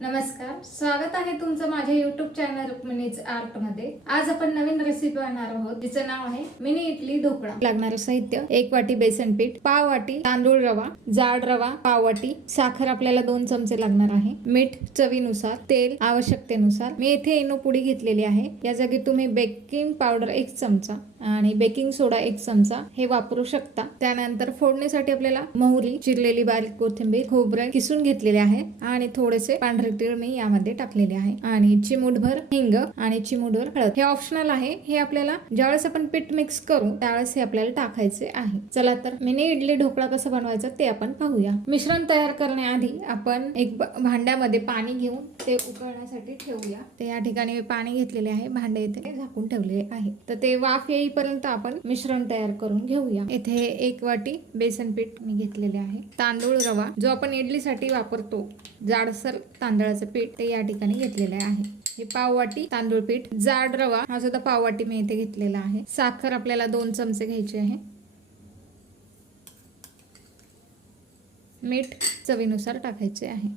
नमस्कार स्वागत आहे तुमचं माझ्या युट्यूब चॅनल रुक्मिणीज आर्टमध्ये. आज आपण नवीन रेसिपी बनणार आहोत. जिचं नाव आहे मिनी इडली ढोकळा. लागणारं साहित्य एक वाटी बेसन पीठ पाव वाटी तांदूळ रवा जाड रवा पाव वाटी. साखर आपल्याला दोन चमचे लागणार आहे. मीठ चवीनुसार तेल आवश्यकतेनुसार. मी येथे इनो पुडी घेतलेली आहे. या जागी तुम्ही बेकिंग पावडर एक चमचा आणि बेकिंग सोडा एक चमचा हे वापरू शकता. त्यानंतर फोडणीसाठी आपल्याला मोहरी चिरलेली बारीक कोथिंबीर खोबरं किसून घेतलेले आहे. आणि थोडेसे पांढरे तीळ मी यामध्ये टाकलेले आहे. आणि चिमूटभर हिंग आणि चिमूटभर हळद. हे ऑप्शनल आहे. हे आपल्याला ज्यावेळेस आपण पीठ मिक्स करू त्यावेळेस हे आपल्याला टाकायचे आहे. चला तर मिनी इडली ढोकळा कसा बनवायचा ते आपण पाहूया. मिश्रण तयार करण्याआधी आपण एक भांड्यामध्ये पाणी घेऊन ते उकळण्यासाठी ठेवूया. ते या ठिकाणी मी पाणी घेतलेले आहे. भांडे इथे झाकून ठेवलेले आहे. तर ते वाफ येईपर्यंत आपण मिश्रण तयार करून घेऊया. इथे एक वाटी बेसन पीठ मी घेतलेले आहे. तांदूळ रवा जो आपण इडलीसाठी वापरतो जाडसर तांदूळ तांदळाचं पीठ ते या ठिकाणी घेतलेले आहे. हे पाववाटी तांदूळ पीठ जाड रवा हा सुद्धा पाववाटी मी इथे घेतलेला आहे. साखर आपल्याला दोन चमचे घ्यायचे आहे. मीठ चवीनुसार टाकायचे आहे.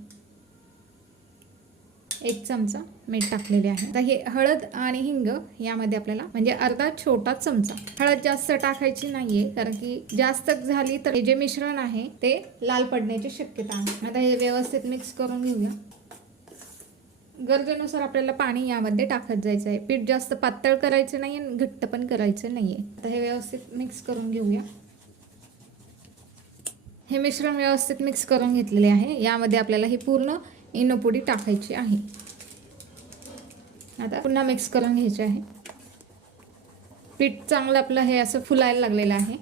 एक चमचा मीठ टाकलेले आहे. आता हे हळद आणि हिंग यामध्ये आपल्याला म्हणजे अर्धा छोटा चमचा. हळद जास्त टाकायची नाहीये कारण की जास्त झाली तर हे जे मिश्रण आहे ते लाल पडण्याची शक्यता आहे. आता हे व्यवस्थित मिक्स करून घेऊया. गरजेनुसार आपल्याला पाणी यामध्ये टाकत जायचं आहे पीठ जास्त पातळ करायचं नाही आणि घट्ट पण करायचं नाहीये. आता हे व्यवस्थित मिक्स करून घेऊया. हे मिश्रण व्यवस्थित मिक्स करून घेतलेले आहे. यामध्ये आपल्याला ही पूर्ण इनोपुडी टाकायची आहे. आता पुन्हा मिक्स करून घ्यायचे आहे. पीठ चांगलं आपलं हे असं फुलायला लागलेलं आहे.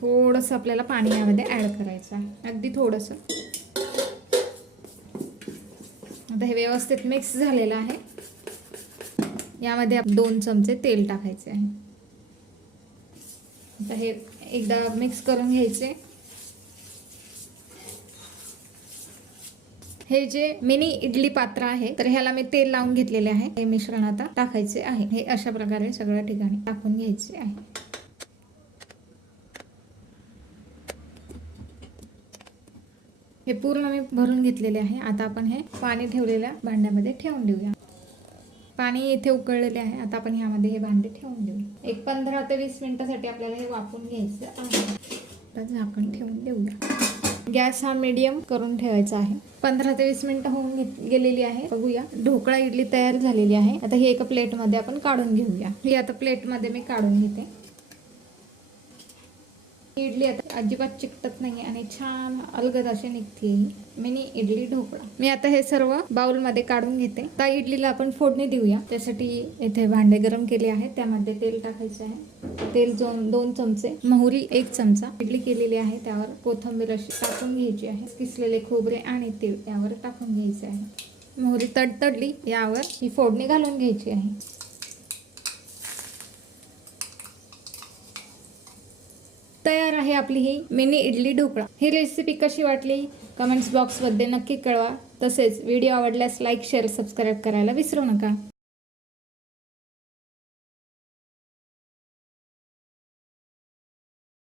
थोडंसं आपल्याला पाणी यामध्ये ॲड करायचं आहे. अगदी थोडंसं. आता हे व्यवस्थित मिक्स झालेलं आहे. यामध्ये दोन चमचे तेल टाकायचे आहे. आता हे एकदा मिक्स करून घ्यायचे. हे जे मिनी इडली पात्र आहे तर ह्याला मी तेल लावून घेतलेले आहे. हे मिश्रण आता टाकायचे आहे. हे अशा प्रकारे सगळ्या ठिकाणी टाकून घ्यायचे आहे. हे पूर्ण मी भरून घेतलेले आहे. आता आपण हे पाणी ठेवलेल्या भांड्यामध्ये ठेवून देऊया. पाणी इथे उकळलेले आहे. आता आपण ह्यामध्ये हे भांडे ठेवून देऊ. एक पंधरा ते वीस मिनिटासाठी आपल्याला हे वापरून घ्यायचं आहे. आता झाकण ठेवून देऊया. गॅस हा मीडियम करून ठेवायचा आहे. पंधरा ते वीस मिनिटं होऊन घेत- गेलेली आहे. बघूया. ढोकळा इडली तयार झालेली आहे. आता हे एका प्लेटमध्ये आपण काढून घेऊया. ही आता प्लेटमध्ये मी काढून घेते. इडली आता अजिबात चिकटत नाही आणि छान अलगद अशी निघते मिनी इडली ढोकळा. मी आता हे सर्व बाउलमध्ये काढून घेते. त्या इडलीला आपण फोडणी देऊया. त्यासाठी इथे भांडे गरम केले आहे त्यामध्ये तेल टाकायचे आहे. तेल दोन दोन चमचे. मोहरी एक चमचा. इडली केलेली आहे. त्यावर कोथिंबीर अशी टाकून घ्यायची आहे. किसलेले खोबरे आणि तीळ यावर टाकून घ्यायचे आहे. मोहरी तडतडली. यावर ही फोडणी घालून घ्यायची आहे तयार आहे आपली ही मिनी इडली ढोकळा. ही रेसिपी कशी वाटली? कमेंट्स बॉक्समध्ये नक्की कळवा. तसेच व्हिडिओ आवडल्यास लाईक शेअर सबस्क्राईब करायला विसरू नका.